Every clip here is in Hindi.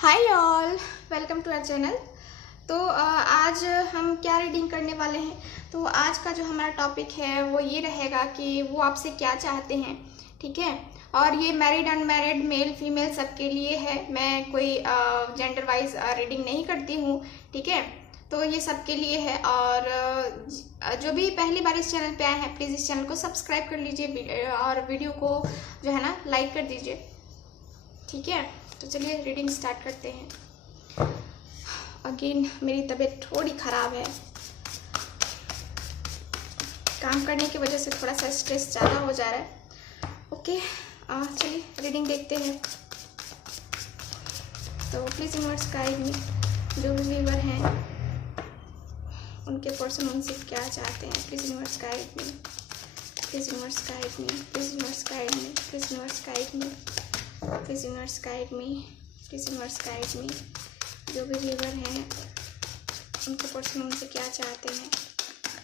Hi all, welcome to our channel. तो आज हम क्या रीडिंग करने वाले हैं। तो आज का जो हमारा टॉपिक है वो ये रहेगा कि वो आपसे क्या चाहते हैं। ठीक है। और ये मैरिड अनमैरिड मेल फीमेल सबके लिए है। मैं कोई जेंडर वाइज रीडिंग नहीं करती हूँ। ठीक है। तो ये सबके लिए है। और जो भी पहली बार इस चैनल पे आए हैं प्लीज़ इस चैनल को सब्सक्राइब कर लीजिए और वीडियो को जो है ना लाइक कर दीजिए। ठीक है। तो चलिए रीडिंग स्टार्ट करते हैं। अगेन मेरी तबीयत थोड़ी ख़राब है। काम करने की वजह से थोड़ा सा स्ट्रेस ज़्यादा हो जा रहा है। ओके, चलिए रीडिंग देखते हैं। तो प्लीज़ यूनिवर्स गाइड मी। जो भी व्यूवर हैं उनके पर्सन उनसे क्या चाहते हैं। Please universe guide me. Please universe guide me. Please universe guide me. Please universe guide me. Please universe guide me. Please universe guide me. जो भी व्यूवर हैं उनके पर्सन उनसे क्या चाहते हैं।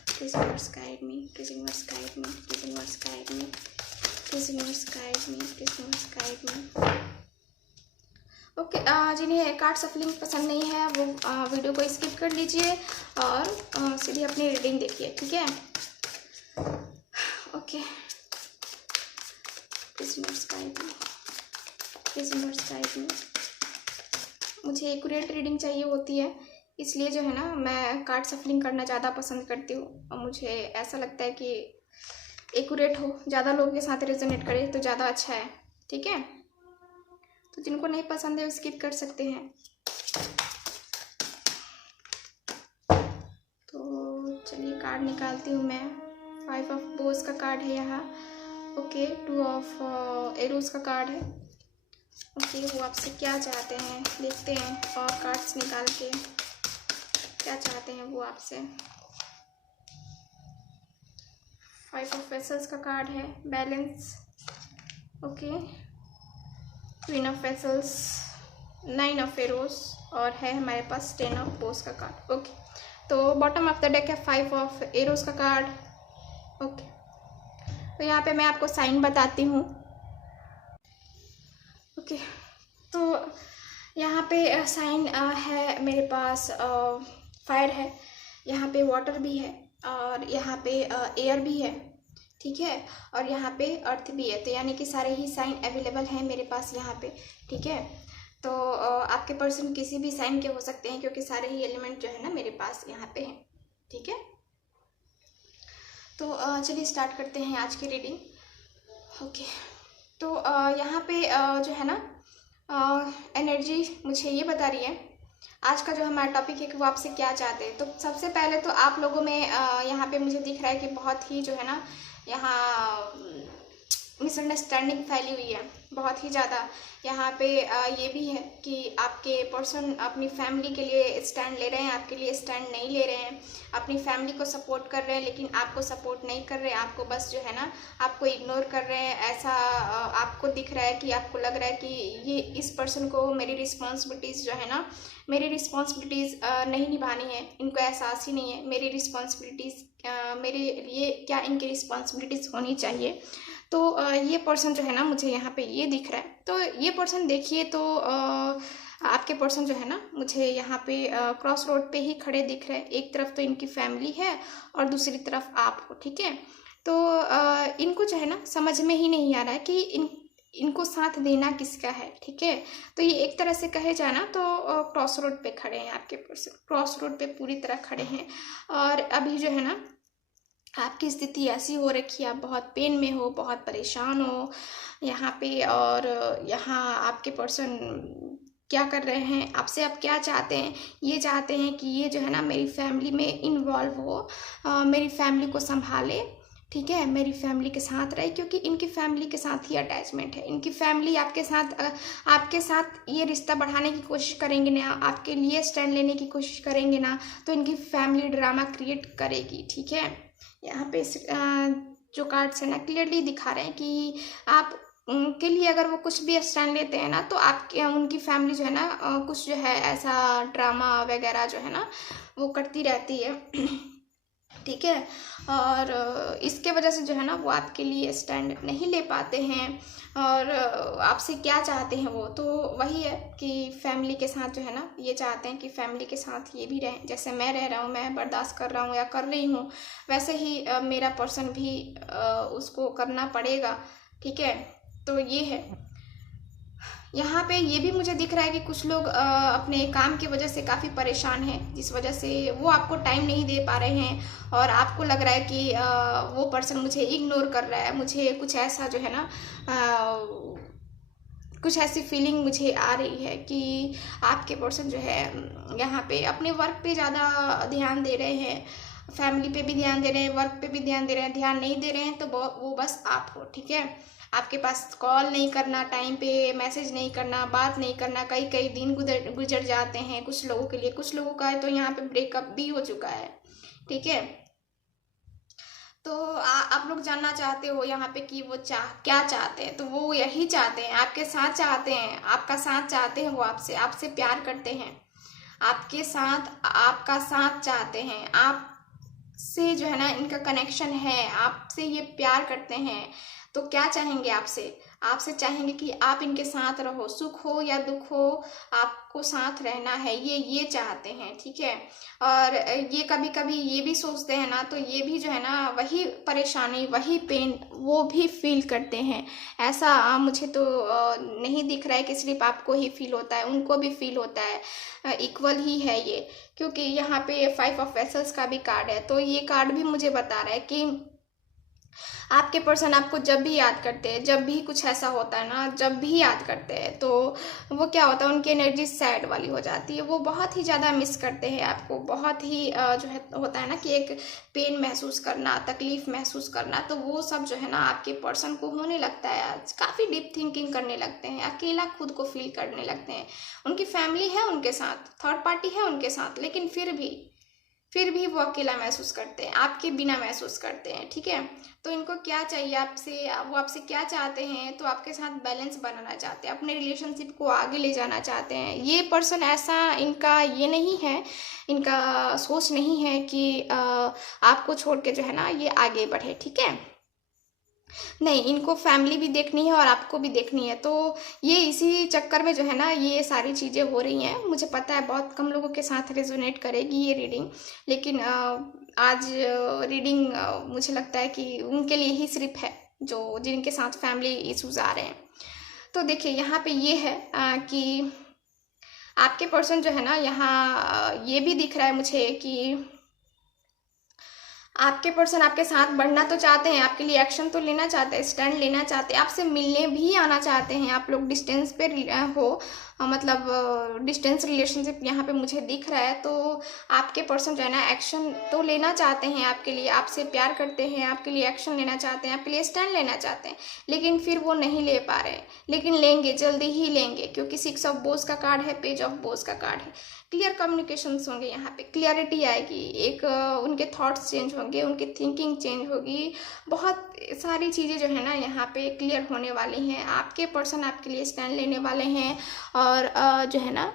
Please universe guide me. Please universe guide me. Please universe guide me. Please universe guide me. Please universe guide me. Okay, जिन्हें कार्ड सफलिंग पसंद नहीं है वो वीडियो को स्किप कर लीजिए और सीधी अपनी रीडिंग देखिए। ठीक है। Okay, please universe guide me. Please universe guide me. मुझे एक्यूरेट रीडिंग चाहिए होती है, इसलिए जो है ना मैं कार्ड सफलिंग करना ज़्यादा पसंद करती हूँ। और मुझे ऐसा लगता है कि एक्यूरेट हो, ज़्यादा लोगों के साथ रेजोनेट करे तो ज़्यादा अच्छा है। ठीक है। तो जिनको नहीं पसंद है वो स्किप कर सकते हैं। तो चलिए कार्ड निकालती हूँ मैं। 5 ऑफ बोस का कार्ड है यहाँ। ओके, 2 ऑफ एरोज का कार्ड है। ओके, वो आपसे क्या चाहते हैं देखते हैं और कार्ड्स निकाल के क्या चाहते हैं वो आपसे। 5 ऑफ वेसल्स का कार्ड है, balance. Okay, queen of vessels, 9 of arrows और है हमारे पास 10 ऑफ बोस का कार्ड। ओके, तो बॉटम ऑफ द डेक है 5 ऑफ एरोस का कार्ड। ओके, तो यहाँ पे मैं आपको साइन बताती हूँ। ओके, तो यहाँ पे साइन है मेरे पास। फायर है, यहाँ पे वाटर भी है और यहाँ पे एयर भी है। ठीक है। और यहाँ पे अर्थ भी है। तो यानी कि सारे ही साइन अवेलेबल हैं मेरे पास यहाँ पे। ठीक है। तो आपके पर्सन किसी भी साइन के हो सकते हैं क्योंकि सारे ही एलिमेंट जो है ना मेरे पास यहाँ पे हैं। ठीक है। तो चलिए स्टार्ट करते हैं आज की रीडिंग। ओके, तो यहाँ पे जो है ना एनर्जी मुझे ये बता रही है आज का जो हमारा टॉपिक है कि वो आपसे क्या चाहते हैं। तो सबसे पहले तो आप लोगों में यहाँ पे मुझे दिख रहा है कि बहुत ही जो है ना यहाँ मिसअंडरस्टैंडिंग फैली हुई है बहुत ही ज़्यादा। यहाँ पे ये भी है कि आपके पर्सन अपनी फैमिली के लिए स्टैंड ले रहे हैं, आपके लिए स्टैंड नहीं ले रहे हैं। अपनी फैमिली को सपोर्ट कर रहे हैं लेकिन आपको सपोर्ट नहीं कर रहे हैं। आपको बस जो है ना आपको इग्नोर कर रहे हैं। ऐसा आपको दिख रहा है कि आपको लग रहा है कि ये इस पर्सन को मेरी रिस्पॉन्सिबिलिटीज़ जो है ना मेरी रिस्पॉन्सिबिलिटीज़ नहीं निभानी है। इनको एहसास ही नहीं है मेरी रिस्पॉन्सिबिलिटीज़ मेरे लिए क्या इनकी रिस्पॉन्सिबिलिटीज़ होनी चाहिए। तो ये पर्सन जो है ना मुझे यहाँ पे ये दिख रहा है। तो ये पर्सन देखिए तो आपके पर्सन जो है ना मुझे यहाँ पे क्रॉस रोड पे ही खड़े दिख रहे हैं। एक तरफ तो इनकी फैमिली है और दूसरी तरफ आप हो। ठीक है। तो इनको जो है ना समझ में ही नहीं आ रहा है कि इनको साथ देना किसका है। ठीक है। तो ये एक तरह से कहे जाना तो क्रॉस रोड पे खड़े हैं आपके पर्सन, क्रॉस रोड पे पूरी तरह खड़े हैं। और अभी जो है ना आपकी स्थिति ऐसी हो रखी है, आप बहुत पेन में हो, बहुत परेशान हो यहाँ पे। और यहाँ आपके पर्सन क्या कर रहे हैं आपसे, आप क्या चाहते हैं। ये चाहते हैं कि ये जो है ना मेरी फैमिली में इन्वॉल्व हो, मेरी फैमिली को संभाले। ठीक है। मेरी फैमिली के साथ रहे क्योंकि इनकी फैमिली के साथ ही अटैचमेंट है। इनकी फैमिली आपके साथ ये रिश्ता बढ़ाने की कोशिश करेंगे ना, आपके लिए स्टैंड लेने की कोशिश करेंगे ना, तो इनकी फैमिली ड्रामा क्रिएट करेगी। ठीक है। यहाँ पे जो कार्ड्स है ना क्लियरली दिखा रहे हैं कि आप उनके लिए अगर वो कुछ भी स्टैंड लेते हैं ना तो आपके उनकी फैमिली जो है ना कुछ जो है ऐसा ड्रामा वगैरह जो है ना वो करती रहती है। ठीक है। और इसके वजह से जो है ना वो आपके लिए स्टैंड नहीं ले पाते हैं। और आपसे क्या चाहते हैं वो तो वही है कि फैमिली के साथ जो है ना ये चाहते हैं कि फैमिली के साथ ये भी रहें, जैसे मैं रह रहा हूँ, मैं बर्दाश्त कर रहा हूँ या कर रही हूँ, वैसे ही मेरा पर्सन भी उसको करना पड़ेगा। ठीक है, तो ये है। यहाँ पे ये भी मुझे दिख रहा है कि कुछ लोग अपने काम की वजह से काफ़ी परेशान हैं, जिस वजह से वो आपको टाइम नहीं दे पा रहे हैं और आपको लग रहा है कि वो पर्सन मुझे इग्नोर कर रहा है, मुझे कुछ ऐसा जो है ना कुछ ऐसी फीलिंग मुझे आ रही है कि आपके पर्सन जो है यहाँ पे अपने वर्क पे ज़्यादा ध्यान दे रहे हैं, फैमिली पे भी ध्यान दे रहे हैं, वर्क पे भी ध्यान दे रहे हैं। ध्यान नहीं दे रहे हैं तो वो बस आप हो। ठीक है, आपके पास कॉल नहीं करना, टाइम पे मैसेज नहीं करना, बात नहीं करना, कई कई दिन गुजर जाते हैं कुछ लोगों के लिए। कुछ लोगों का है तो यहाँ पे ब्रेकअप भी हो चुका है। ठीक है, तो आप लोग जानना चाहते हो यहाँ पे कि वो क्या चाहते हैं, तो वो यही चाहते हैं, आपके साथ चाहते हैं, आपका साथ चाहते हैं, वो आपसे प्यार करते हैं, आपके साथ आपका साथ चाहते हैं, आपसे जो है ना इनका कनेक्शन है, आपसे ये प्यार करते हैं। तो क्या चाहेंगे आपसे चाहेंगे कि आप इनके साथ रहो, सुख हो या दुख हो आपको साथ रहना है, ये चाहते हैं। ठीक है, और ये कभी कभी ये भी सोचते हैं ना, तो ये भी जो है ना वही परेशानी वही पेन वो भी फील करते हैं। ऐसा मुझे तो नहीं दिख रहा है कि सिर्फ आपको ही फील होता है, उनको भी फील होता है, इक्वल ही है ये। क्योंकि यहाँ पे 5 ऑफ वेसल्स का भी कार्ड है, तो ये कार्ड भी मुझे बता रहा है कि आपके पर्सन आपको जब भी याद करते हैं, जब भी कुछ ऐसा होता है ना, जब भी याद करते हैं तो वो क्या होता है, उनकी एनर्जी सैड वाली हो जाती है। वो बहुत ही ज़्यादा मिस करते हैं आपको, बहुत ही जो है होता है ना कि एक पेन महसूस करना, तकलीफ महसूस करना, तो वो सब जो है ना आपके पर्सन को होने लगता है। आज काफ़ी डीप थिंकिंग करने लगते हैं, अकेला खुद को फील करने लगते हैं। उनकी फैमिली है उनके साथ, थर्ड पार्टी है उनके साथ, लेकिन फिर भी वो अकेला महसूस करते हैं, आपके बिना महसूस करते हैं। ठीक है, तो इनको क्या चाहिए आपसे, वो आपसे क्या चाहते हैं, तो आपके साथ बैलेंस बनाना चाहते हैं, अपने रिलेशनशिप को आगे ले जाना चाहते हैं। ये पर्सन ऐसा इनका ये नहीं है, इनका सोच नहीं है कि आपको छोड़ के जो है ना ये आगे बढ़े। ठीक है, नहीं, इनको फैमिली भी देखनी है और आपको भी देखनी है। तो ये इसी चक्कर में जो है ना ये सारी चीज़ें हो रही हैं। मुझे पता है बहुत कम लोगों के साथ रेजोनेट करेगी ये रीडिंग, लेकिन आज रीडिंग मुझे लगता है कि उनके लिए ही सिर्फ है जो जिनके साथ फैमिली इश्यूज आ रहे हैं। तो देखिए यहाँ पे ये है कि आपके पर्सन जो है ना यहाँ ये भी दिख रहा है मुझे कि आपके पर्सन आपके साथ बढ़ना तो चाहते हैं, आपके लिए एक्शन तो लेना चाहते हैं, स्टैंड लेना चाहते हैं, आपसे मिलने भी आना चाहते हैं। आप लोग डिस्टेंस पे हो, मतलब डिस्टेंस रिलेशनशिप यहाँ पे मुझे दिख रहा है। तो आपके पर्सन जो है ना एक्शन तो लेना चाहते हैं आपके लिए, आपसे प्यार करते हैं, आपके लिए एक्शन लेना चाहते हैं, आपके लिए स्टैंड लेना चाहते हैं, लेकिन फिर वो नहीं ले पा रहे हैं। लेकिन लेंगे, जल्दी ही लेंगे, क्योंकि 6 ऑफ बोस का कार्ड है, पेज ऑफ बोस का कार्ड है। क्लियर कम्युनिकेशंस होंगे, यहाँ पे क्लियरिटी आएगी, एक उनके थॉट्स चेंज होंगे, उनकी थिंकिंग चेंज होगी, बहुत सारी चीज़ें जो है ना यहाँ पे क्लियर होने वाली हैं। आपके पर्सन आपके लिए स्टैंड लेने वाले हैं और जो है ना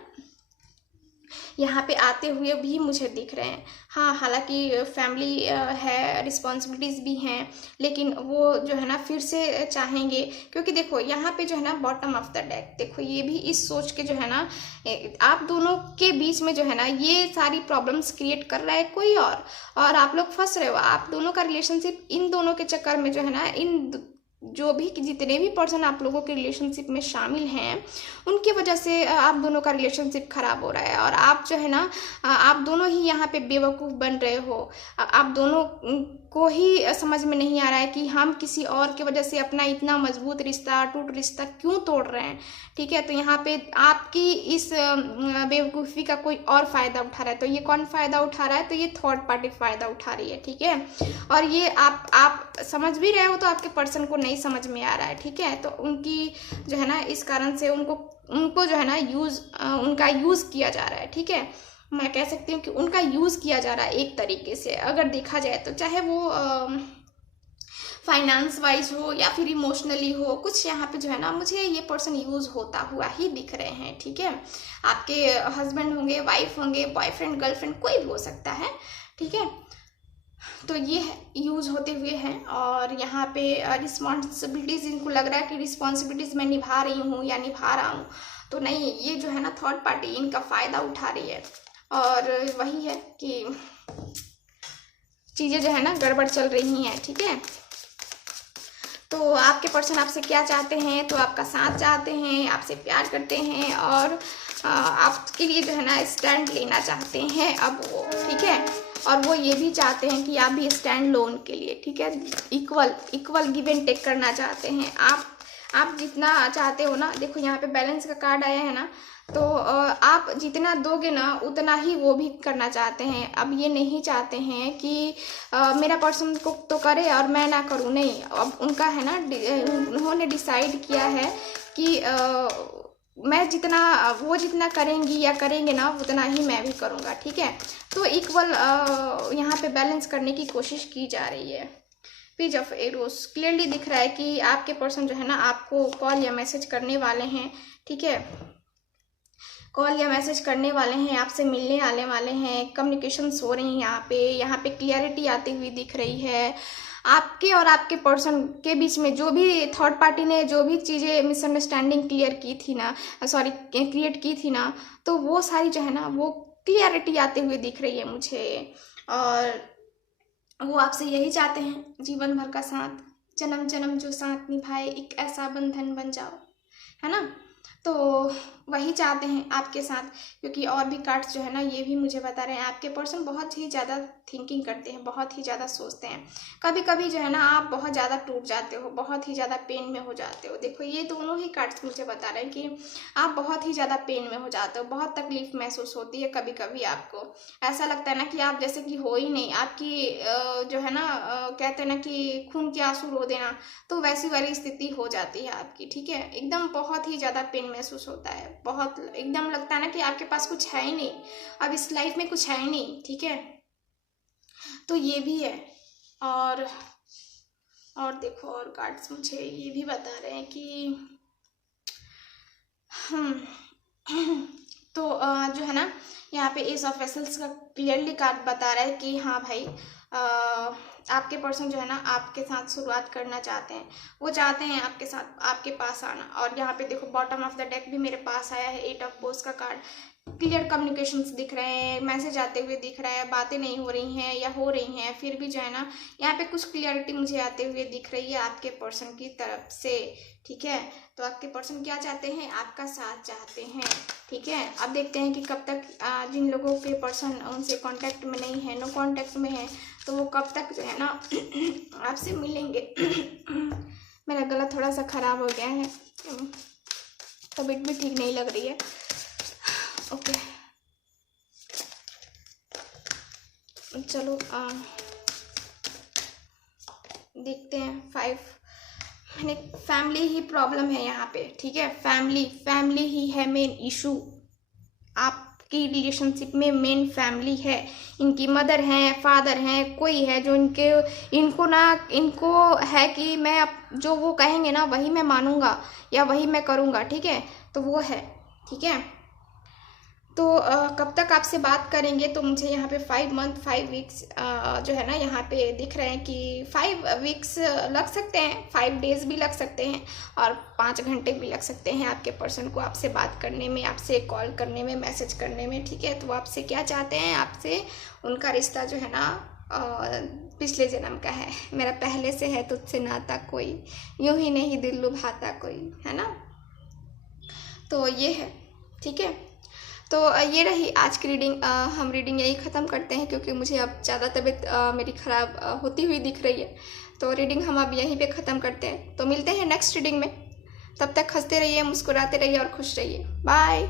यहाँ पे आते हुए भी मुझे दिख रहे हैं। हाँ, हालांकि फैमिली है, रिस्पॉन्सिबिलिटीज़ भी हैं, लेकिन वो जो है ना फिर से चाहेंगे, क्योंकि देखो यहाँ पे जो है ना बॉटम ऑफ द डेक, देखो ये भी इस सोच के जो है ना आप दोनों के बीच में जो है ना ये सारी प्रॉब्लम्स क्रिएट कर रहा है कोई और आप लोग फंस रहे हो। आप दोनों का रिलेशनशिप इन दोनों के चक्कर में जो है ना जो भी जितने भी पर्सन आप लोगों के रिलेशनशिप में शामिल हैं उनकी वजह से आप दोनों का रिलेशनशिप खराब हो रहा है। और आप जो है ना आप दोनों ही यहाँ पे बेवकूफ़ बन रहे हो। आप दोनों को ही समझ में नहीं आ रहा है कि हम किसी और की वजह से अपना इतना मजबूत रिश्ता, टूट रिश्ता क्यों तोड़ रहे हैं। ठीक है, तो यहाँ पे आपकी इस बेवकूफ़ी का कोई और फ़ायदा उठा रहा है। तो ये कौन फ़ायदा उठा रहा है, तो ये थर्ड पार्टी फ़ायदा उठा रही है। ठीक है, और ये आप समझ भी रहे हो तो आपके पर्सन को नहीं समझ में आ रहा है। ठीक है, तो उनकी जो है ना इस कारण से उनको जो है ना उनका यूज़ किया जा रहा है। ठीक है, मैं कह सकती हूँ कि उनका यूज़ किया जा रहा है एक तरीके से, अगर देखा जाए तो, चाहे वो फाइनेंस वाइज हो या फिर इमोशनली हो, कुछ यहाँ पे जो है ना मुझे ये पर्सन यूज़ होता हुआ ही दिख रहे हैं। ठीक है, आपके हस्बैंड होंगे, वाइफ होंगे, बॉयफ्रेंड, गर्लफ्रेंड, कोई भी हो सकता है। ठीक है, तो ये यूज़ होते हुए हैं। और यहाँ पे रिस्पॉन्सिबिलिटीज़, इनको लग रहा है कि रिस्पॉन्सिबिलिटीज़ मैं निभा रही हूँ या निभा रहा हूँ, तो नहीं, ये जो है ना थर्ड पार्टी इनका फ़ायदा उठा रही है। और वही है कि चीज़ें जो है ना गड़बड़ चल रही हैं, ठीक है। तो आपके पर्सन आपसे क्या चाहते हैं, तो आपका साथ चाहते हैं, आपसे प्यार करते हैं और आपके लिए जो है ना स्टैंड लेना चाहते हैं अब वो, ठीक है। और वो ये भी चाहते हैं कि आप भी स्टैंड लो उनके लिए, ठीक है। इक्वल गिव एंड टेक करना चाहते हैं आप जितना चाहते हो ना, देखो यहाँ पे बैलेंस का कार्ड आया है ना, तो आप जितना दोगे ना उतना ही वो भी करना चाहते हैं। अब ये नहीं चाहते हैं कि मेरा पर्सन को तो करे और मैं ना करूँ, नहीं। अब उनका है ना, उन्होंने डिसाइड किया है कि वो जितना करेंगी या करेंगे ना उतना ही मैं भी करूँगा, ठीक है। तो इक्वल यहाँ पे बैलेंस करने की कोशिश की जा रही है। पेज ऑफ एरोस क्लियरली दिख रहा है कि आपके पर्सन जो है ना आपको कॉल या मैसेज करने वाले हैं, ठीक है। कॉल या मैसेज करने वाले हैं, आपसे मिलने आने वाले हैं, कम्युनिकेशंस हो रही हैं यहाँ पे क्लियरिटी आती हुई दिख रही है। आपके और आपके पर्सन के बीच में जो भी थर्ड पार्टी ने जो भी चीज़ें मिसअंडरस्टैंडिंग क्रिएट की थी ना, तो वो सारी जो है ना वो क्लियरिटी आते हुए दिख रही है मुझे। और वो आपसे यही चाहते हैं, जीवन भर का साथ, जन्म जन्म जो साथ निभाए, एक ऐसा बंधन बन जाओ, है ना। तो वही चाहते हैं आपके साथ, क्योंकि और भी कार्ड्स जो है ना ये भी मुझे बता रहे हैं आपके पर्सन बहुत ही ज़्यादा थिंकिंग करते हैं, बहुत ही ज़्यादा सोचते हैं। कभी कभी जो है ना आप बहुत ज़्यादा टूट जाते हो, बहुत ही ज़्यादा पेन में हो जाते हो। देखो ये दोनों ही कार्ड्स मुझे बता रहे हैं कि आप बहुत ही ज़्यादा पेन में हो जाते हो, बहुत तकलीफ महसूस होती है। कभी कभी आपको ऐसा लगता है ना कि आप जैसे कि हो ही नहीं, आपकी जो है ना कहते हैं ना कि खून के आंसू रो देना, तो वैसी वाली स्थिति हो जाती है आपकी, ठीक है। एकदम बहुत ही ज़्यादा पेन महसूस होता है, बहुत एकदम लगता है ना कि आपके पास कुछ है ही नहीं, अब इस लाइफ में कुछ है ही नहीं, ठीक है। तो ये भी है। और देखो और कार्ड्स मुझे ये भी बता रहे हैं कि तो जो है ना यहाँ पे एस ऑफ वेसल्स का क्लियरली कार्ड बता रहा है कि हाँ भाई आपके पर्सन जो है ना आपके साथ शुरुआत करना चाहते हैं, वो चाहते हैं आपके साथ आपके पास आना। और यहाँ पे देखो बॉटम ऑफ द डेक भी मेरे पास आया है, 8 ऑफ बोस का कार्ड। क्लियर कम्युनिकेशंस दिख रहे हैं, मैसेज आते हुए दिख रहा है, बातें नहीं हो रही हैं या हो रही हैं, फिर भी जो है ना यहाँ पे कुछ क्लियरिटी मुझे आते हुए दिख रही है आपके पर्सन की तरफ से, ठीक है। तो आपके पर्सन क्या चाहते हैं, आपका साथ चाहते हैं, ठीक है। अब देखते हैं कि कब तक जिन लोगों के पर्सन उनसे कांटेक्ट में नहीं है, नो कांटेक्ट में है, तो वो कब तक जो है ना आपसे मिलेंगे। मेरा गला थोड़ा सा ख़राब हो गया है, तबीयत भी ठीक नहीं लग रही है। ओके चलो देखते हैं 5। मैंने फैमिली ही प्रॉब्लम है यहाँ पे, ठीक है। फैमिली ही है मेन इशू, आपकी रिलेशनशिप में मेन फैमिली है। इनकी मदर हैं, फादर हैं, कोई है जो इनको है कि मैं जो वो कहेंगे ना वही मैं मानूंगा या वही मैं करूँगा, ठीक है। तो वो है, ठीक है। तो कब तक आपसे बात करेंगे, तो मुझे यहाँ पे 5 मंथ 5 वीक्स जो है ना यहाँ पे दिख रहे हैं कि 5 वीक्स लग सकते हैं, 5 डेज भी लग सकते हैं और 5 घंटे भी लग सकते हैं आपके पर्सन को आपसे बात करने में, आपसे कॉल करने में, मैसेज करने में, ठीक है। तो आपसे क्या चाहते हैं, आपसे उनका रिश्ता जो है ना पिछले जन्म का है, मेरा पहले से है तुझसे नाता कोई, यूं ही नहीं दिल लुभाता कोई, है ना। तो ये है, ठीक है। तो ये रही आज की रीडिंग। हम रीडिंग यही ख़त्म करते हैं क्योंकि मुझे अब ज़्यादा तबीयत मेरी ख़राब होती हुई दिख रही है। तो रीडिंग हम अब यहीं पे ख़त्म करते हैं। तो मिलते हैं नेक्स्ट रीडिंग में, तब तक हंसते रहिए, मुस्कुराते रहिए और खुश रहिए। बाय।